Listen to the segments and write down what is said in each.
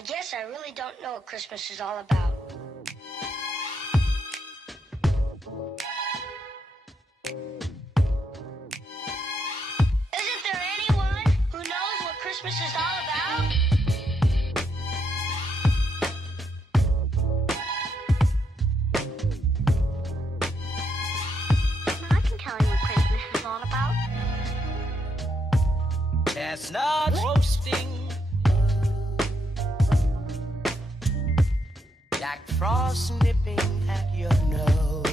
I guess I really don't know what Christmas is all about. Isn't there anyone who knows what Christmas is all about? I can tell you what Christmas is all about. Chestnuts roasting, Jack Frost nipping at your nose.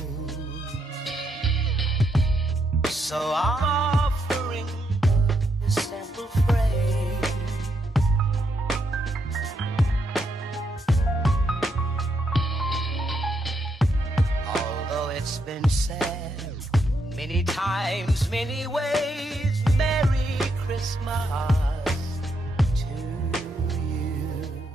So I'm offering a simple phrase. Although it's been said many times, many ways, Merry Christmas to you.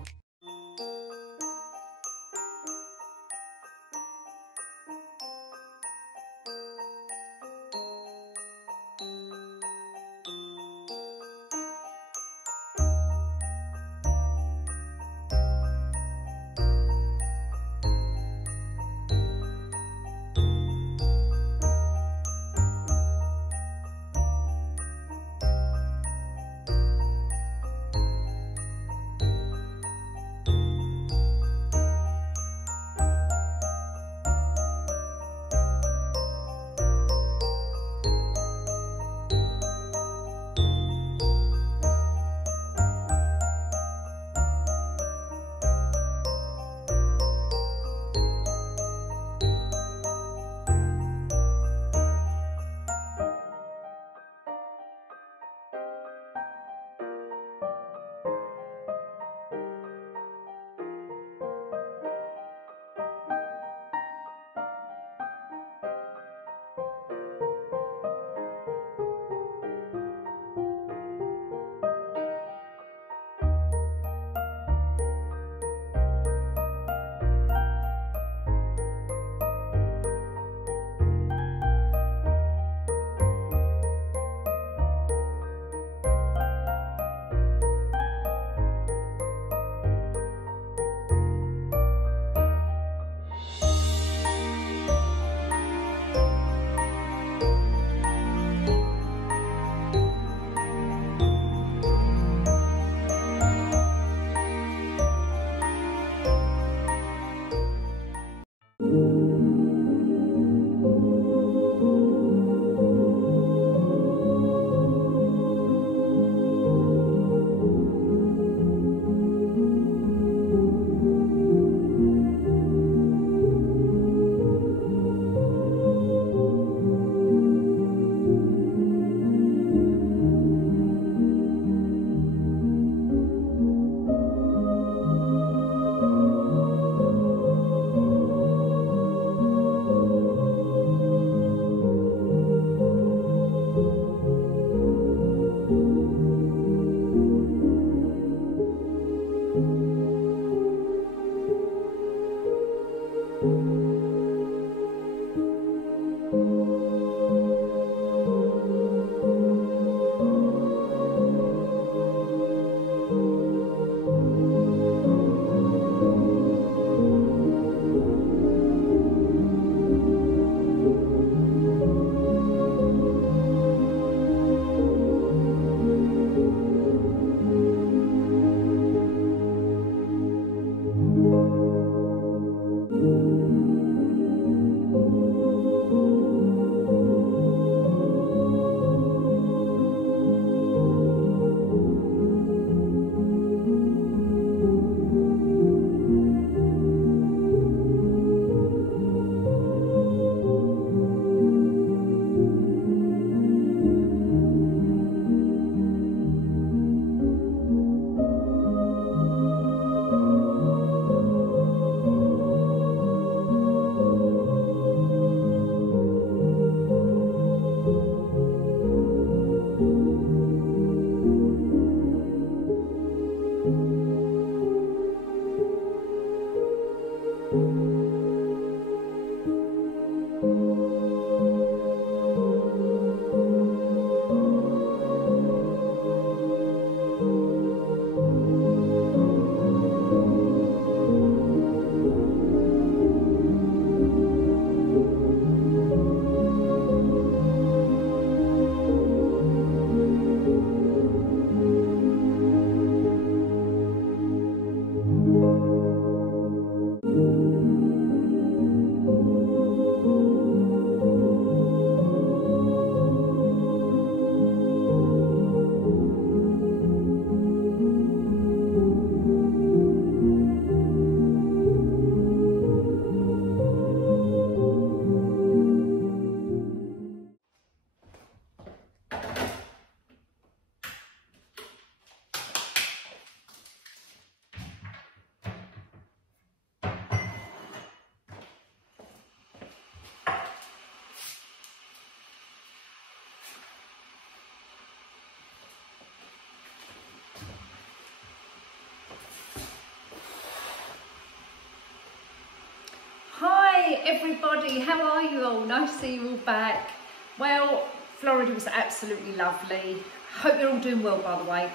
everybody, how are you all? Nice to see you all back. Well, Florida was absolutely lovely. Hope you're all doing well, by the way.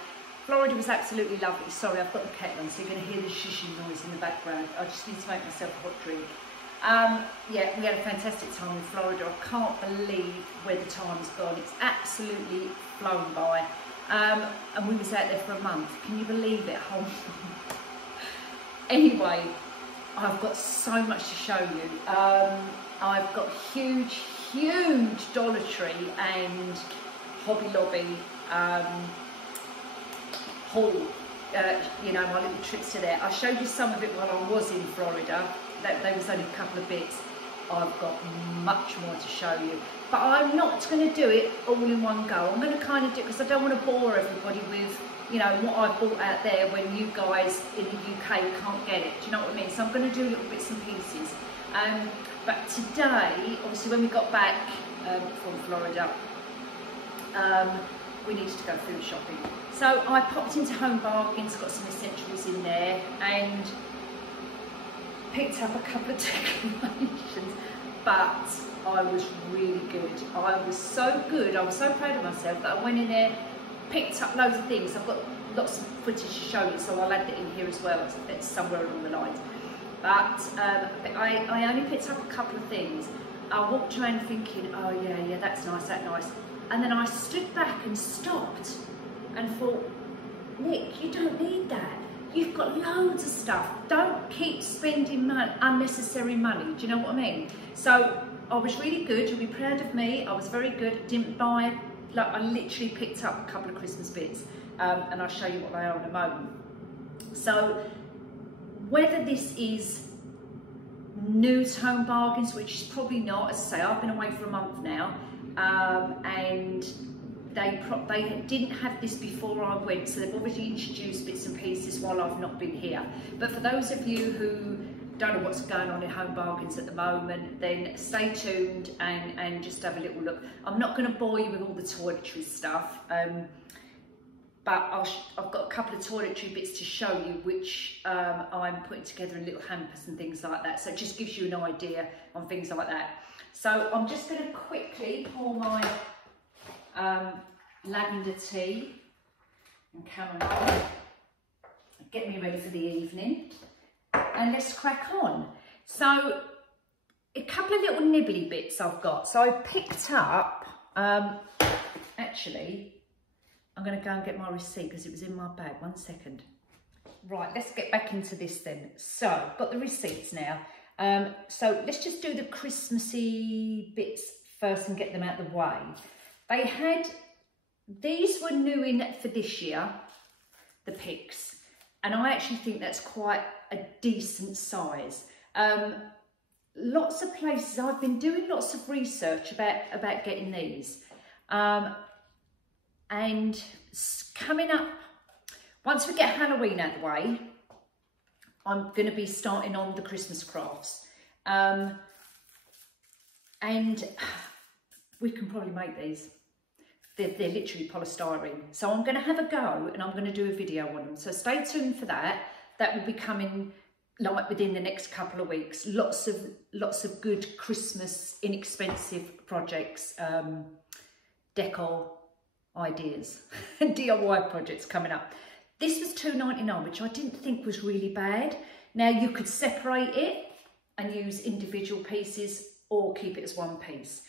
Florida was absolutely lovely. Sorry, I've got the kettle on, so you're going to hear the shushing noise in the background. I just need to make myself a hot drink. Yeah, we had a fantastic time in Florida. I can't believe where the time's gone. It's absolutely flown by. And we was out there for a month. Can you believe it? Anyway, I've got so much to show you. I've got huge Dollar Tree and Hobby Lobby haul. You know, my little trips to there. I showed you some of it while I was in Florida. There was only a couple of bits. I've got much more to show you, but I'm not going to do it all in one go. I'm going to kind of do it because I don't want to bore everybody with, you know, what I bought out there when you guys in the UK can't get it. Do you know what I mean? So I'm going to do little bits and pieces. But today, obviously, when we got back from Florida, we needed to go food shopping. So I popped into Hime Bargains, got some essentials in there, and picked up a couple of decorations, but I was really good. I was so good. I was so proud of myself that I went in there, picked up loads of things. I've got lots of footage to show you, so I'll add that in here as well. It's somewhere along the lines. But I only picked up a couple of things. I walked around thinking, oh yeah, that's nice, that's nice. And then I stood back and stopped and thought, Nick, you don't need that. You've got loads of stuff. Don't keep spending unnecessary money. Do you know what I mean? So I was really good. You'll be proud of me. I was very good. Didn't buy, like, I literally picked up a couple of Christmas bits, and I'll show you what they are in a moment. So whether this is new to Hime Bargains, which is probably not, as I say, I've been away for a month now, and they didn't have this before I went, so they've obviously introduced bits and pieces while I've not been here. But for those of you who don't know what's going on in Hime Bargains at the moment, then stay tuned and just have a little look. I'm not going to bore you with all the toiletry stuff, but I've got a couple of toiletry bits to show you, which I'm putting together in little hampers and things like that. So it just gives you an idea on things like that. So I'm just going to quickly pour my lavender tea and chamomile, get me ready for the evening, and let's crack on. So a couple of little nibbly bits I've got. So I picked up, actually, I'm going to go and get my receipt because it was in my bag. 1 second. Right, let's get back into this then. So I've got the receipts now. So let's just do the Christmassy bits first and get them out of the way. They had, these were new in for this year, the picks, and I actually think that's quite a decent size. Lots of places, I've been doing lots of research about getting these, and coming up, once we get Halloween out of the way, I'm going to be starting on the Christmas crafts, and we can probably make these. They're literally polystyrene. So I'm going to have a go and I'm going to do a video on them. So stay tuned for that. That will be coming like within the next couple of weeks. Lots of good Christmas inexpensive projects, decor ideas, DIY projects coming up. This was $2.99, which I didn't think was really bad. Now you could separate it and use individual pieces or keep it as one piece.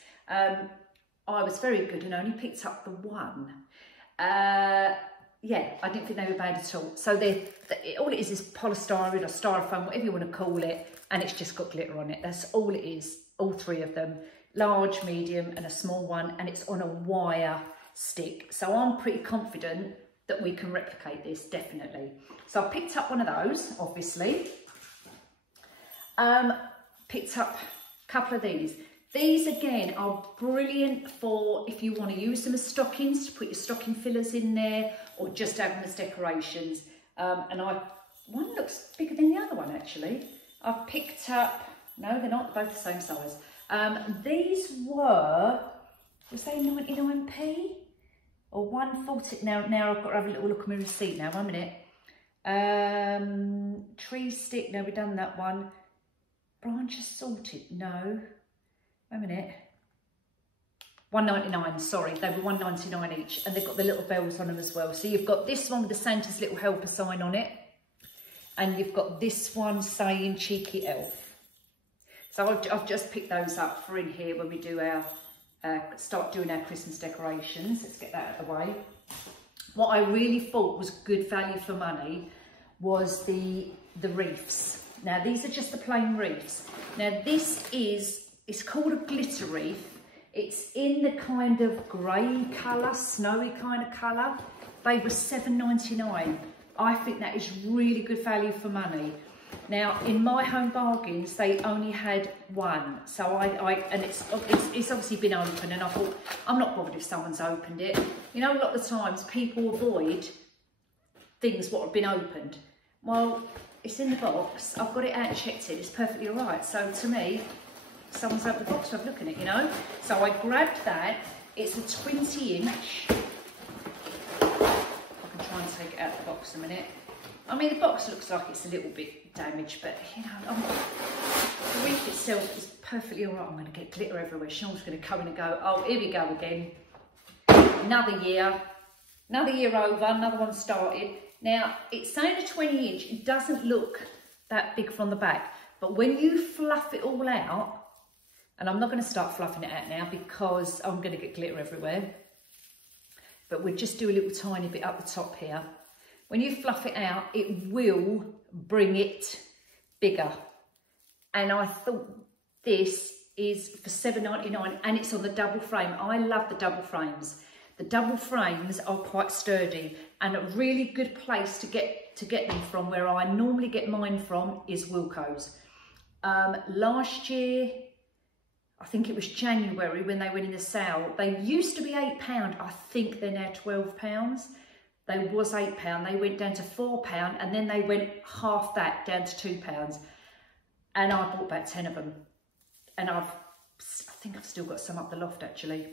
I was very good and only picked up the one. Yeah, I didn't think they were bad at all. So all it is polystyrene or styrofoam, whatever you want to call it, and it's just got glitter on it. That's all it is, all three of them. Large, medium and a small one, and it's on a wire stick. So I'm pretty confident that we can replicate this, definitely. So I picked up one of those, obviously. Picked up a couple of these. These again are brilliant for if you want to use them as stockings, to put your stocking fillers in there, or just have them as decorations. And one looks bigger than the other one actually. I've picked up, no they're not, they're both the same size. These were, was they 99p? Or 140, now I've got to have a little look at my receipt now, 1 minute. Tree stick, no we've done that one. Branch assorted, no. Wait a minute. £1.99, sorry, they were £1.99 each, and they've got the little bells on them as well. So you've got this one with the Santa's little helper sign on it, and you've got this one saying Cheeky Elf. So I've just picked those up for in here when we do our, start doing our Christmas decorations. Let's get that out of the way. What I really thought was good value for money was the wreaths. Now these are just the plain wreaths. Now this is, it's called a glitter wreath. It's in the kind of grey colour, snowy kind of colour. They were £7.99. I think that is really good value for money. Now, in my Home Bargains, they only had one. So and it's obviously been open, and I thought, I'm not bothered if someone's opened it. You know, a lot of the times people avoid things what have been opened. Well, it's in the box. I've got it out and checked it. It's perfectly all right. So to me, someone's opened the box, so I'm looking at it, you know. So I grabbed that. It's a 20-inch. I can try and take it out of the box in a minute. I mean, the box looks like it's a little bit damaged, but you know, the wreath itself is perfectly all right. I'm going to get glitter everywhere. Sean's going to come in and go, oh, here we go again. Another year over, another one started. Now, it's saying a 20-inch. It doesn't look that big from the back, but when you fluff it all out, and I'm not going to start fluffing it out now because I'm going to get glitter everywhere. But we'll just do a little tiny bit up the top here. When you fluff it out, it will bring it bigger. And I thought this is for £7.99 and it's on the double frame. I love the double frames. The double frames are quite sturdy, and a really good place to get them from, where I normally get mine from, is Wilko's. Last year, I think it was January when they went in the sale, they used to be £8. I think they're now £12. They was £8, they went down to £4, and then they went half that down to £2. And I bought about 10 of them. And I think I've still got some up the loft actually.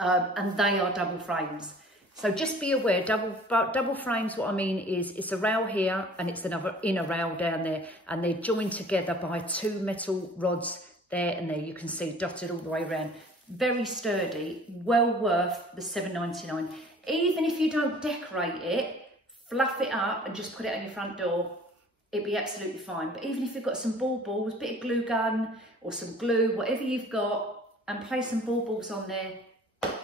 And they are double frames. So just be aware, double frames, what I mean is it's a rail here and it's another inner rail down there, and they're joined together by two metal rods there and there. You can see dotted all the way around. Very sturdy, well worth the £7.99. Even if you don't decorate it, fluff it up and just put it on your front door, it'd be absolutely fine. But even if you've got some balls, a bit of glue gun or some glue, whatever you've got, and place some balls on there,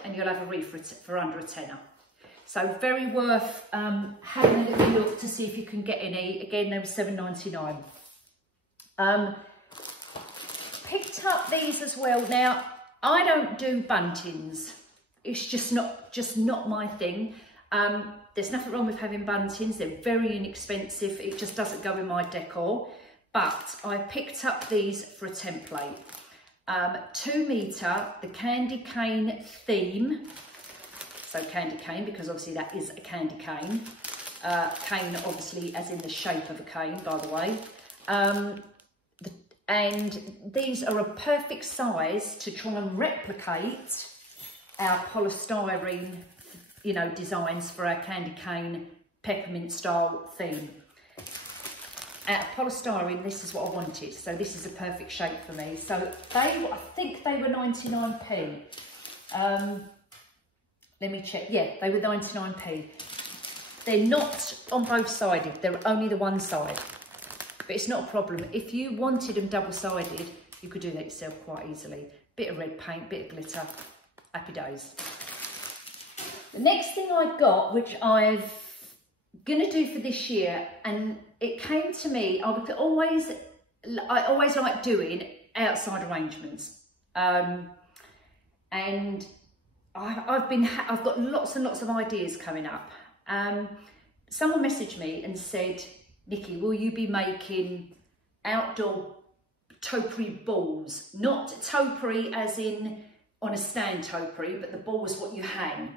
and you'll have a wreath for under a tenner. So very worth having a little look to see if you can get any. Again, they were £7.99. Picked up these as well. Now, I don't do buntings. It's just not my thing. There's nothing wrong with having buntings. They're very inexpensive. It just doesn't go in my decor. But I picked up these for a template. 2 metre, the candy cane theme. So candy cane, because obviously that is a candy cane. Cane obviously as in the shape of a cane, by the way. And these are a perfect size to try and replicate our polystyrene, you know, designs for our candy cane peppermint style theme. Out of polystyrene, this is what I wanted. So this is a perfect shape for me. So I think they were 99p. Let me check. Yeah, they were 99p. They're not on both sided. They're only the one side. But it's not a problem. If you wanted them double-sided, you could do that yourself quite easily. Bit of red paint, bit of glitter. Happy days. The next thing I got, which I'm going to do for this year, and it came to me, I always like doing outside arrangements. And I've got lots and lots of ideas coming up. Someone messaged me and said, Nikki, will you be making outdoor topiary balls? Not topiary as in on a stand topiary, but the ball is what you hang.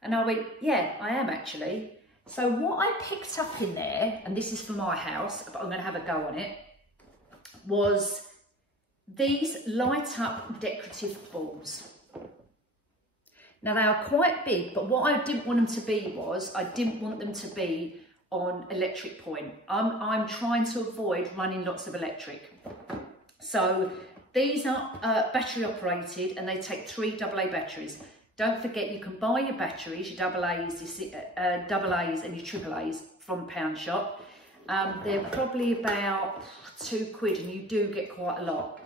And I went, yeah, I am actually. So what I picked up in there, and this is for my house, but I'm going to have a go on it, was these light up decorative balls. Now they are quite big, but what I didn't want them to be was, I didn't want them to be on electric point. I'm trying to avoid running lots of electric. So these are battery operated, and they take 3 AA batteries. Don't forget, you can buy your batteries, your AA's, and your AAA's from Pound Shop. They're probably about £2, and you do get quite a lot.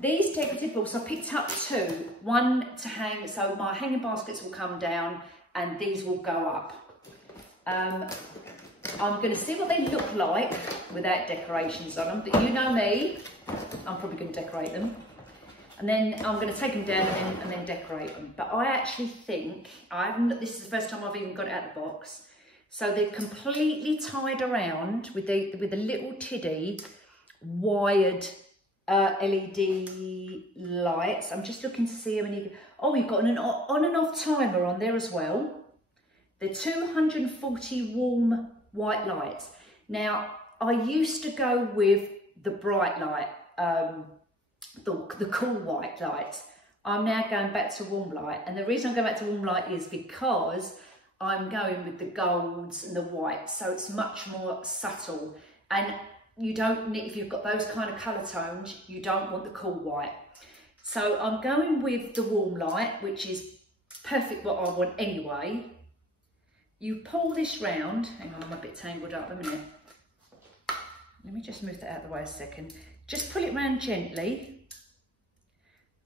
These decorative books, I picked up 2, one to hang, so my hanging baskets will come down and these will go up. I'm going to see what they look like without decorations on them, but you know me, I'm probably going to decorate them. And then I'm going to take them down and then decorate them. But I actually think, this is the first time I've even got it out of the box. So they're completely tied around with the little tiddy wired LED lights. I'm just looking to see how many. Oh, we've got an on and off timer on there as well. They're 240 warm white lights. Now, I used to go with the bright light, the cool white lights. I'm now going back to warm light, and the reason I'm going back to warm light is because I'm going with the golds and the whites, so it's much more subtle. And you don't need, if you've got those kind of colour tones, you don't want the cool white. So I'm going with the warm light, which is perfect what I want anyway. You pull this round, hang on, I'm a bit tangled up a minute. Let me just move that out of the way a second. Just pull it round gently,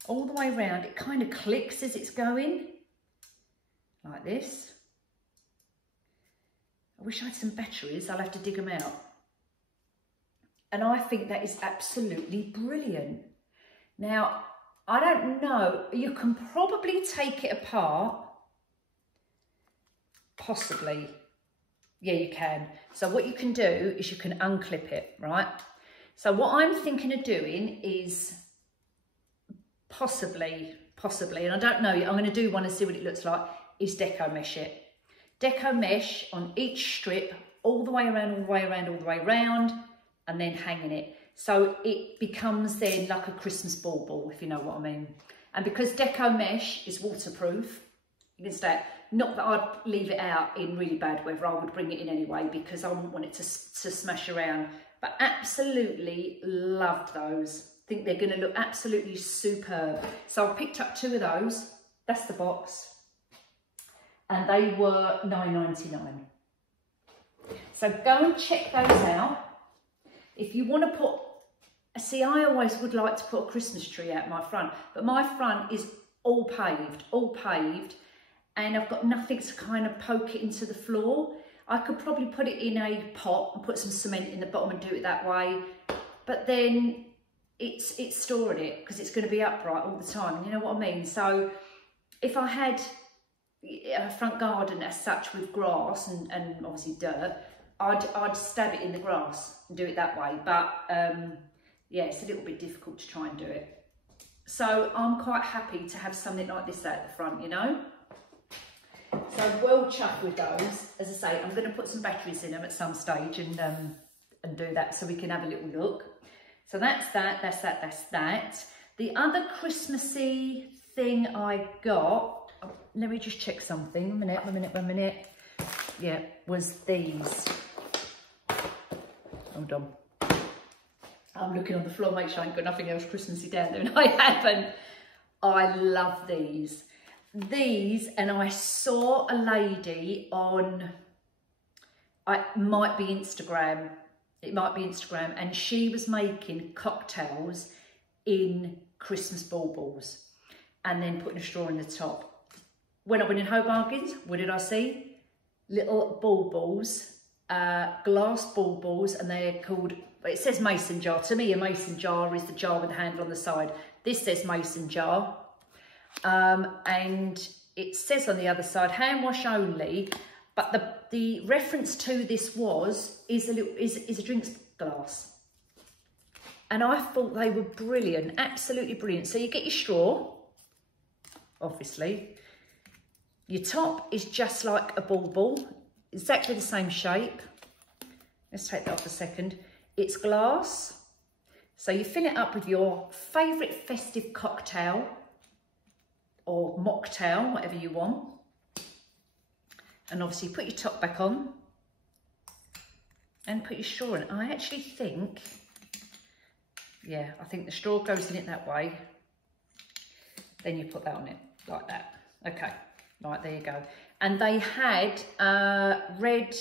all the way round. It kind of clicks as it's going, like this. I wish I had some batteries, I'll have to dig them out. And I think that is absolutely brilliant. Now, I don't know, you can probably take it apart, possibly. Yeah, you can. So what you can do is you can unclip it, right? So what I'm thinking of doing is possibly, and I don't know yet, I'm going to do one and see what it looks like, is deco mesh it. Deco mesh on each strip, all the way around, all the way around, all the way around, and then hanging it. So it becomes then like a Christmas bauble, if you know what I mean. And because deco mesh is waterproof, you can stay. Not that I'd leave it out in really bad weather, I would bring it in anyway because I wouldn't want it to smash around. But absolutely loved those. Think they're going to look absolutely superb. So I picked up 2 of those. That's the box. And they were $9.99. So go and check those out. If you want to put, see, I always would like to put a Christmas tree out my front, but my front is all paved, and I've got nothing to kind of poke it into the floor. I could probably put it in a pot and put some cement in the bottom and do it that way, but then it's storing it because it's going to be upright all the time, you know what I mean? So if I had a front garden as such with grass and obviously dirt, I'd stab it in the grass and do it that way. But yeah, it's a little bit difficult to try and do it. So I'm quite happy to have something like this out the front, you know. So well chuffed with those. As I say, I'm going to put some batteries in them at some stage and do that so we can have a little look. So that's that. The other Christmassy thing I got, let me just check something. One minute. Yeah, was these. Hold on. I'm looking on the floor, make sure I ain't got nothing else Christmassy down there, and I haven't. I love these. And I saw a lady on, it might be Instagram, and she was making cocktails in Christmas baubles and then putting a straw in the top. When I went in Hime Bargains, what did I see? Little baubles, glass baubles, and they're called, it says mason jar. To me, a mason jar is the jar with the handle on the side. This says mason jar. And it says on the other side, hand wash only, but the reference to this is a drinks glass. And I thought they were brilliant, absolutely brilliant. So you get your straw, obviously. Your top is just like a bauble, exactly the same shape. Let's take that off a second. It's glass. So you fill it up with your favourite festive cocktail or mocktail, whatever you want. And obviously put your top back on and put your straw in. I actually think, yeah, I think the straw goes in it that way. Then you put that on it like that. Okay, right, there you go. And they had red,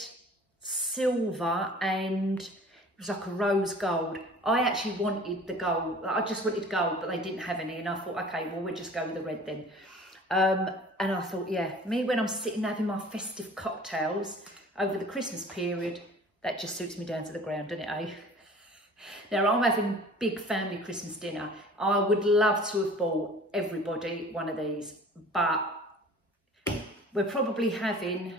silver, and it was like a rose gold. I actually wanted the gold. I just wanted gold, but they didn't have any. And I thought, okay, well, we'll just go with the red then. And I thought, yeah, me when I'm sitting having my festive cocktails over the Christmas period, that just suits me down to the ground, doesn't it, eh? Now, I'm having big family Christmas dinner. I would love to have bought everybody one of these, but we're probably having,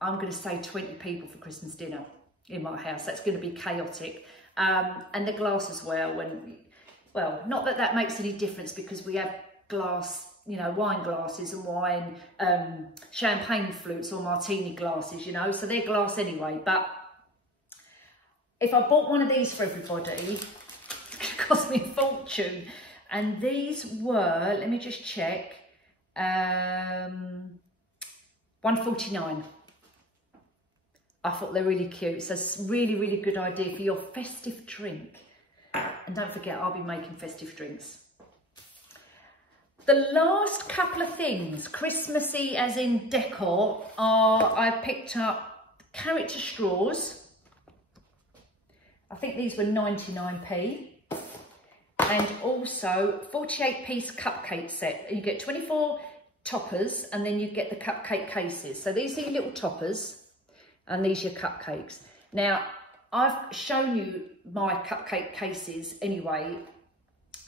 I'm going to say 20 people for Christmas dinner in my house. That's going to be chaotic. And the glass as well. Well, not that that makes any difference because we have glass, you know, wine glasses and wine, champagne flutes or martini glasses, you know, so they're glass anyway. But if I bought one of these for everybody, it's going to cost me a fortune. And these were, let me just check, $1.49. I thought they're really cute. So it's a really, really good idea for your festive drink. And don't forget, I'll be making festive drinks. The last couple of things, Christmassy as in decor, are I picked up character straws. I think these were 99p. And also 48-piece cupcake set. You get 24 toppers and then you get the cupcake cases. So these are your little toppers and these are your cupcakes. Now, I've shown you my cupcake cases anyway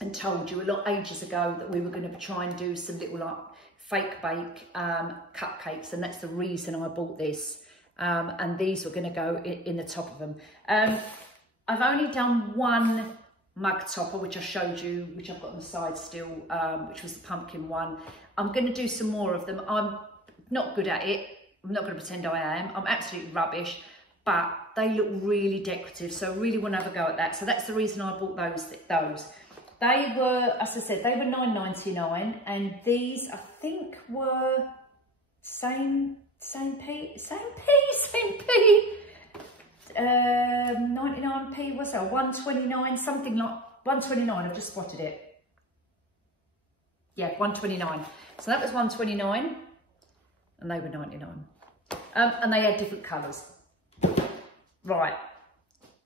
and told you a lot ages ago that we were going to try and do some little like fake bake cupcakes, and that's the reason I bought this. And these were going to go in the top of them. I've only done one mug topper, which I showed you, which I've got on the side still, which was the pumpkin one. I'm going to do some more of them. I'm not good at it. I'm not going to pretend I am. I'm absolutely rubbish, but they look really decorative, so I really want to have a go at that. So that's the reason I bought those. They were, as I said, they were $9.99, and these I think were same p. 99p, what's that, 129, something like 129, I've just spotted it. Yeah, 129. So that was 129 and they were 99. And they had different colours. Right,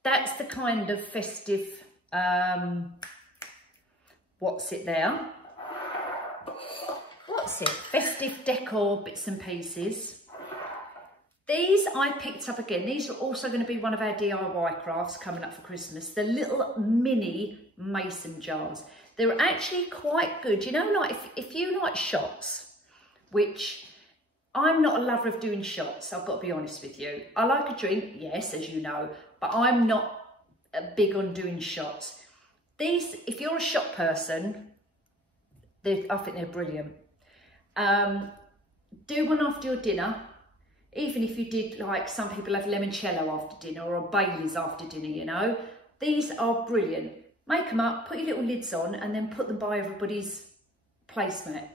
that's the kind of festive, what's it there? What's it? Festive decor bits and pieces. These I picked up again. These are also going to be one of our DIY crafts coming up for Christmas. The little mini mason jars. They're actually quite good. You know, like if you like shots, which I'm not a lover of doing shots, I've got to be honest with you. I like a drink, yes, as you know, but I'm not big on doing shots. These, if you're a shot person, I think they're brilliant. Do one after your dinner. Even if you did, like some people have limoncello after dinner or a Baileys after dinner, you know. These are brilliant. Make them up, put your little lids on and then put them by everybody's placemat.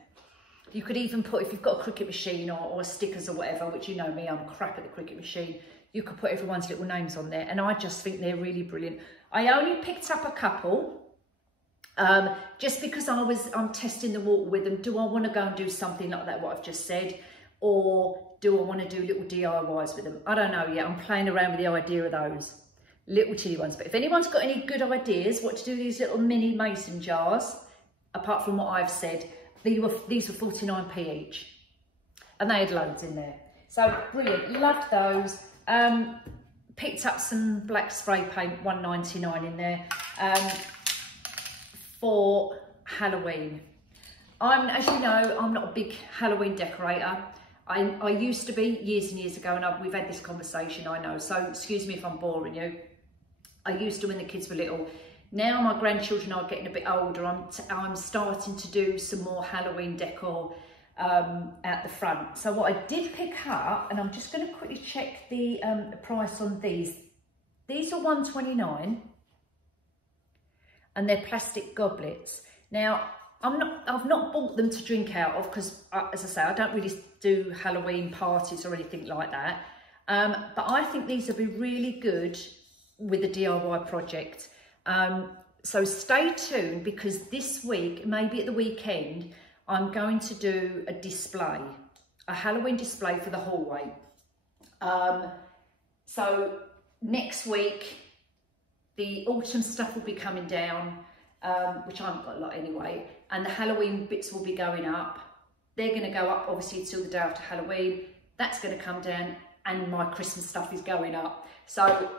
You could even put, if you've got a cricket machine or stickers or whatever, which you know me, I'm crap at the cricket machine, you could put everyone's little names on there, and I just think they're really brilliant. I only picked up a couple, just because I'm testing the water with them. Do I want to go and do something like that, what I've just said? Or do I want to do little DIYs with them? I don't know yet. I'm playing around with the idea of those little chilly ones. But if anyone's got any good ideas what to do with these little mini mason jars, apart from what I've said, these were 49p each. And they had loads in there. So brilliant. Loved those. Picked up some black spray paint, $1.99 in there, for Halloween. As you know, I'm not a big Halloween decorator. I used to be years and years ago, and we've had this conversation, I know, so excuse me if I'm boring you. I used to when the kids were little. Now my grandchildren are getting a bit older, I'm starting to do some more Halloween decor at the front. So what I did pick up, and I'm just going to quickly check the price on these. These are $1.29, and they're plastic goblets. Now, I've not bought them to drink out of because, as I say, I don't really do Halloween parties or anything like that. But I think these will be really good with the DIY project. So stay tuned, because this week, maybe at the weekend, I'm going to do a display, a Halloween display for the hallway. So next week, the autumn stuff will be coming down, which I haven't got a lot anyway, and the Halloween bits will be going up. They're going to go up obviously till the day after Halloween. That's going to come down, and my Christmas stuff is going up. So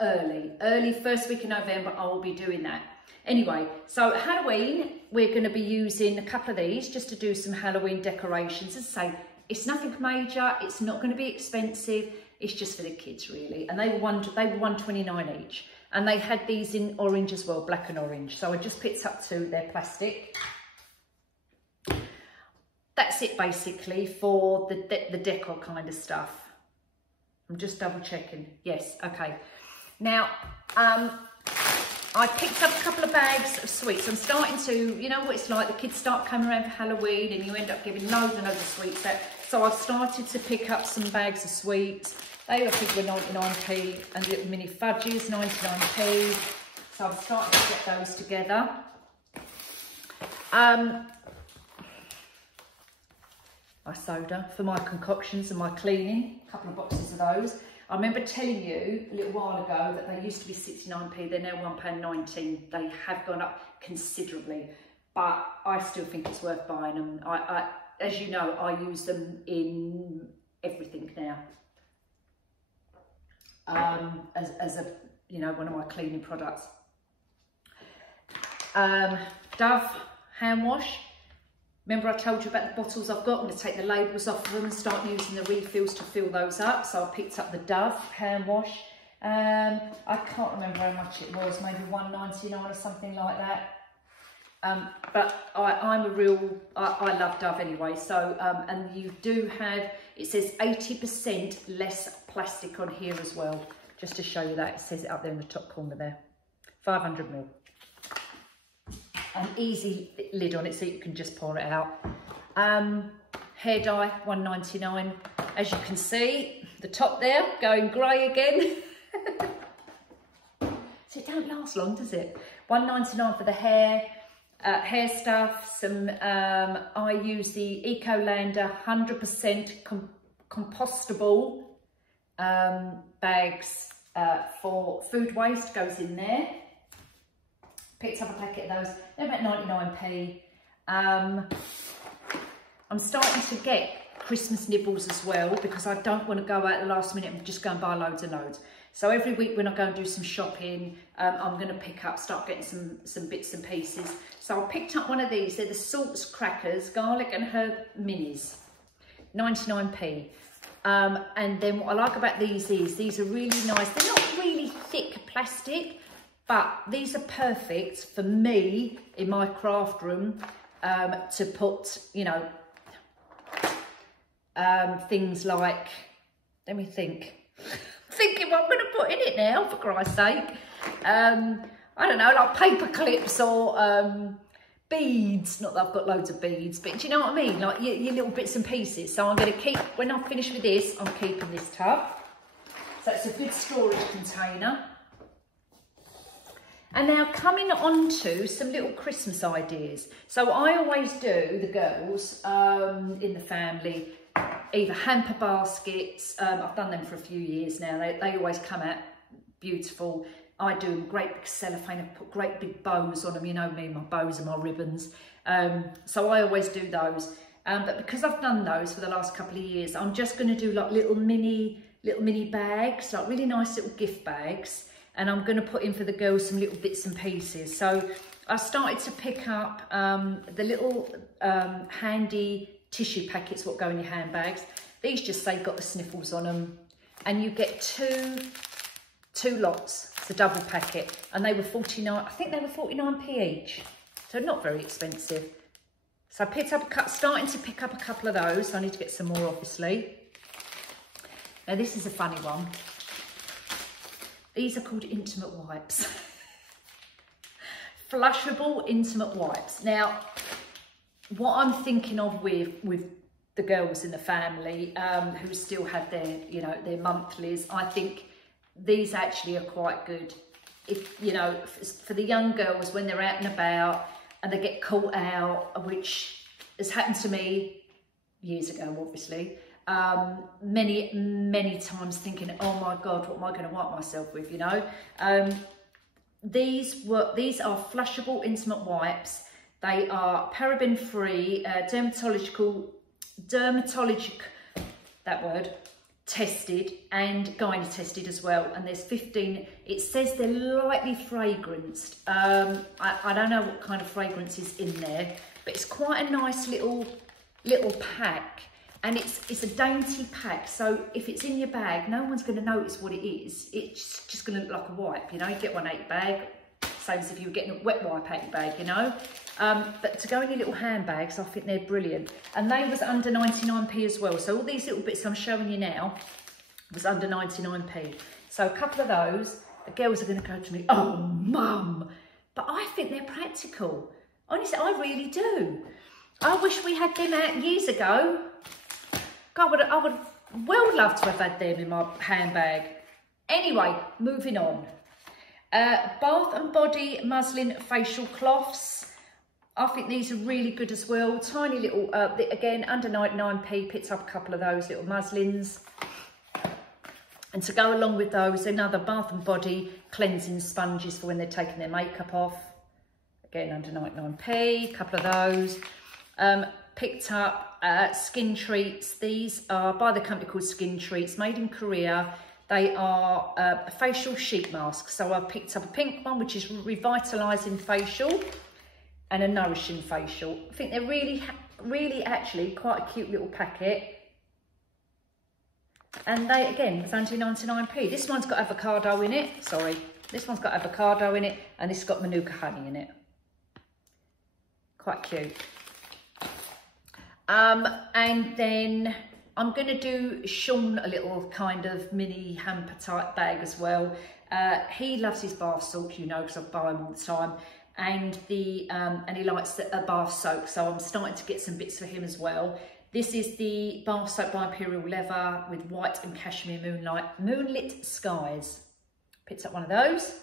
early first week in November, I will be doing that. Anyway, so Halloween, we're going to be using a couple of these just to do some Halloween decorations. As I say, it's nothing major, it's not going to be expensive, it's just for the kids really. And they were $1.29 each. And they had these in orange as well, black and orange. So I just picked up two, they're plastic. That's it basically for the decor kind of stuff. I'm just double checking. Yes, okay. Now, I picked up a couple of bags of sweets. I'm starting to, you know what it's like, the kids start coming around for Halloween and you end up giving loads and loads of sweets out. So I've started to pick up some bags of sweets. They I think were 99p, and the little mini fudges, 99p. So I'm starting to get those together. My soda for my concoctions and my cleaning, a couple of boxes of those. I remember telling you a little while ago that they used to be 69p, they're now £1.19. They have gone up considerably, but I still think it's worth buying them. As you know, I use them in everything now. As a, you know, one of my cleaning products. Dove hand wash. Remember I told you about the bottles I've got? I'm going to take the labels off of them and start using the refills to fill those up. So I picked up the Dove hand wash. I can't remember how much it was, maybe $1.99 or something like that. But I love Dove anyway. So, and you do have, it says 80% less plastic on here as well. Just to show you that, it says it up there in the top corner there. 500ml. An easy lid on it so you can just pour it out. Hair dye, $1.99. As you can see, the top there going grey again. So it don't last long, does it? $1.99 for the hair stuff. Some I use the Ecolander 100% compostable bags for food waste, goes in there. Picked up a packet of those, they're about 99p. I'm starting to get Christmas nibbles as well, because I don't want to go out at the last minute and just go and buy loads and loads. So every week when I go and do some shopping, I'm going to start getting some bits and pieces. So I picked up one of these, they're the Salts Crackers, garlic and herb minis, 99p. And then what I like about these is, these are really nice. They're not really thick plastic, but these are perfect for me in my craft room to put, you know, things like, let me think. Thinking what I'm going to put in it now, for Christ's sake. I don't know, like paper clips or beads. Not that I've got loads of beads, but do you know what I mean? Like your little bits and pieces. So I'm going to keep, when I'm finished with this, I'm keeping this tub. So it's a good storage container. And now coming on to some little Christmas ideas. So I always do, the girls in the family, either hamper baskets. I've done them for a few years now. They always come out beautiful. I do them great big cellophane. I put great big bows on them. You know me, my bows and my ribbons. So I always do those. But because I've done those for the last couple of years, I'm just going to do like little mini bags, like really nice little gift bags. And I'm going to put in for the girls some little bits and pieces. So I started to pick up the little handy tissue packets what go in your handbags. These just say got the sniffles on them, and you get two lots. It's a double packet, and they were 49. I think they were 49p each, so not very expensive. So I picked up starting to pick up a couple of those. So I need to get some more, obviously. Now this is a funny one. These are called intimate wipes. Flushable intimate wipes. Now, what I'm thinking of with the girls in the family who still had their, you know, their monthlies. I think these actually are quite good. If, you know, for the young girls when they're out and about and they get caught out, which has happened to me years ago, obviously, many times thinking, oh my God, what am I going to wipe myself with, you know? These are flushable intimate wipes. They are paraben free, dermatologic, that word, tested and gynae tested as well. And there's 15, it says they're lightly fragranced. I don't know what kind of fragrance is in there, but it's quite a nice little pack. And it's a dainty pack, so if it's in your bag, no one's going to notice what it is. It's just going to look like a wipe, you know. You get 1/8 bag, same as if you were getting a wet wipe out your bag, you know. But to go in your little handbags, I think they're brilliant. And they was under 99p as well. So all these little bits I'm showing you now was under 99p. So a couple of those, the girls are going to go to me, oh, Mum. But I think they're practical. Honestly, I really do. I wish we had them out years ago. I would well love to have had them in my handbag. Anyway, moving on. Bath and Body muslin facial cloths. I think these are really good as well. Tiny little, again, under 99p, picked up a couple of those little muslins. And to go along with those, another Bath and Body cleansing sponges for when they're taking their makeup off. Again, under 99p, a couple of those. Picked up Skin Treats. These are by the company called Skin Treats, made in Korea. They are a facial sheet mask. So I picked up a pink one, which is revitalising facial, and a nourishing facial. I think they're really actually quite a cute little packet. And they, again, it's only 99p. This one's got avocado in it. Sorry, this one's got avocado in it, and this has got Manuka honey in it. Quite cute. And then I'm going to do Sean a little kind of mini hamper type bag as well. He loves his bath salts, you know, because I buy them all the time. And he likes a bath soak, so I'm starting to get some bits for him as well. This is the bath soap by Imperial Leather with white and cashmere moonlit skies. Picked up one of those.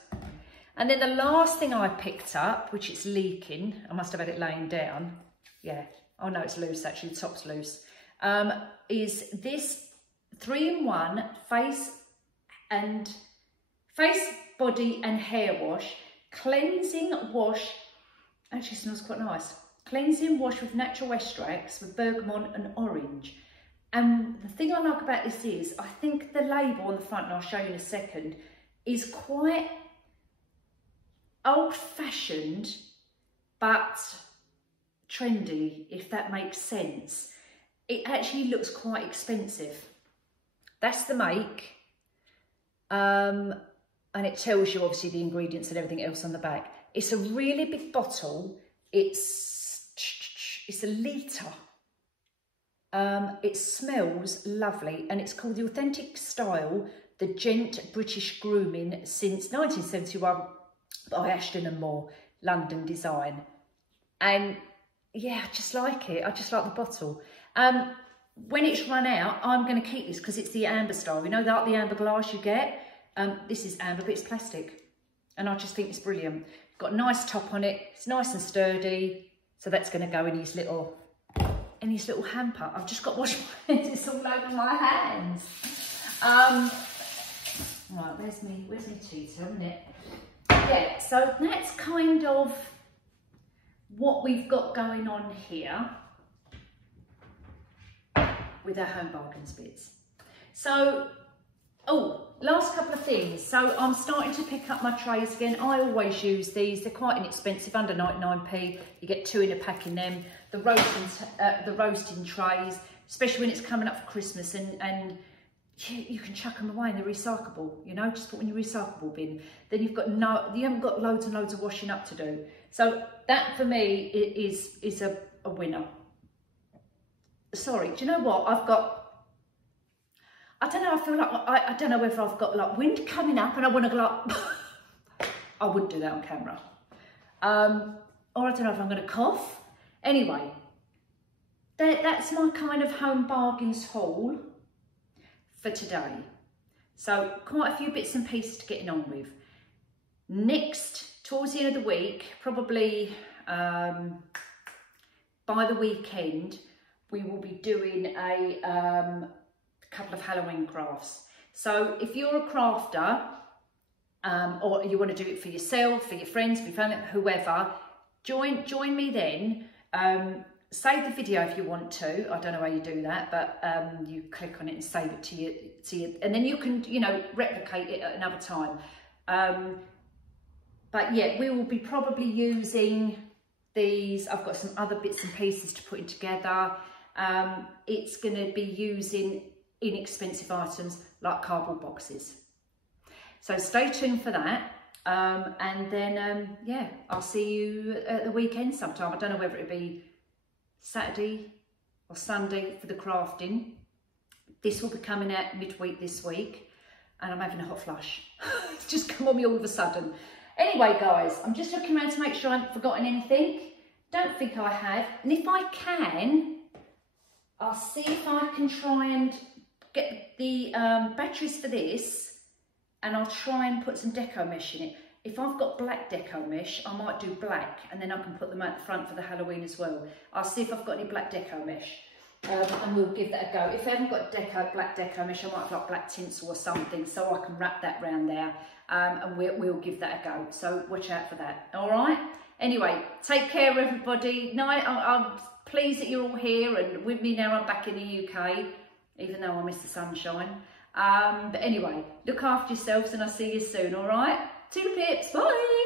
And then the last thing I picked up, which it's leaking, I must have had it laying down. Yeah. Oh no, it's loose actually, the top's loose. Is this 3-in-1 face, body and hair wash, cleansing wash, actually smells quite nice. Cleansing wash with natural extracts with bergamot and orange. And the thing I like about this is, I think the label on the front, and I'll show you in a second, is quite old-fashioned, but trendy, if that makes sense. It actually looks quite expensive. That's the make. And it tells you obviously the ingredients and everything else on the back. It's a really big bottle. It's a litre. It smells lovely, and it's called The Authentic Style, The Gent British Grooming since 1971 by Ashton and Moore, London Design. And yeah, I just like it. I just like the bottle. When it's run out, I'm going to keep this because it's the amber style. You know, that the amber glass you get? This is amber, but it's plastic. And I just think it's brilliant. Got a nice top on it. It's nice and sturdy. So that's going to go in his little hamper. I've just got to wash my hands. It's all over my hands. Right, where's me cheater, isn't it? Yeah, so that's kind of what we've got going on here with our Hime Bargains bits. So, last couple of things. So I'm starting to pick up my trays again. I always use these. They're quite inexpensive, under 99p. You get 2 in a pack in them. The roasting trays, especially when it's coming up for Christmas, and you can chuck them away and they're recyclable, you know, just put in your recyclable bin. Then you haven't got loads and loads of washing up to do. So that for me is a winner. Sorry, do you know what? I don't know, I feel like, I don't know whether I've got like wind coming up and I want to go like, I wouldn't do that on camera. Or I don't know if I'm going to cough. Anyway, that's my kind of Home Bargains haul for today. So quite a few bits and pieces to get on with. Next, towards the end of the week, probably by the weekend, we will be doing a couple of Halloween crafts. So if you're a crafter, or you want to do it for yourself, for your friends, for your family, whoever, join me then. Save the video if you want to. I don't know how you do that, but you click on it and save it to your, and then you can, you know, replicate it at another time. But yeah, we will be probably using these. I've got some other bits and pieces to put in together. It's going to be using inexpensive items like cardboard boxes. So stay tuned for that. And then, yeah, I'll see you at the weekend sometime. I don't know whether it'll be Saturday or Sunday for the crafting. This will be coming out midweek this week, and I'm having a hot flush. It's just come on me all of a sudden. Anyway, guys, I'm just looking around to make sure I haven't forgotten anything. Don't think I have. And if I can, I'll see if I can try and get the batteries for this, and I'll try and put some deco mesh in it. If I've got black deco mesh, I might do black, and then I can put them out the front for the Halloween as well. I'll see if I've got any black deco mesh, and we'll give that a go. If I haven't got black deco mesh, I might have like black tinsel or something, so I can wrap that round there, and we'll give that a go. So watch out for that. All right. Anyway, take care, everybody. No, I'm pleased that you're all here and with me now. I'm back in the UK, even though I miss the sunshine. But anyway, look after yourselves, and I'll see you soon. All right. Two pips, bye.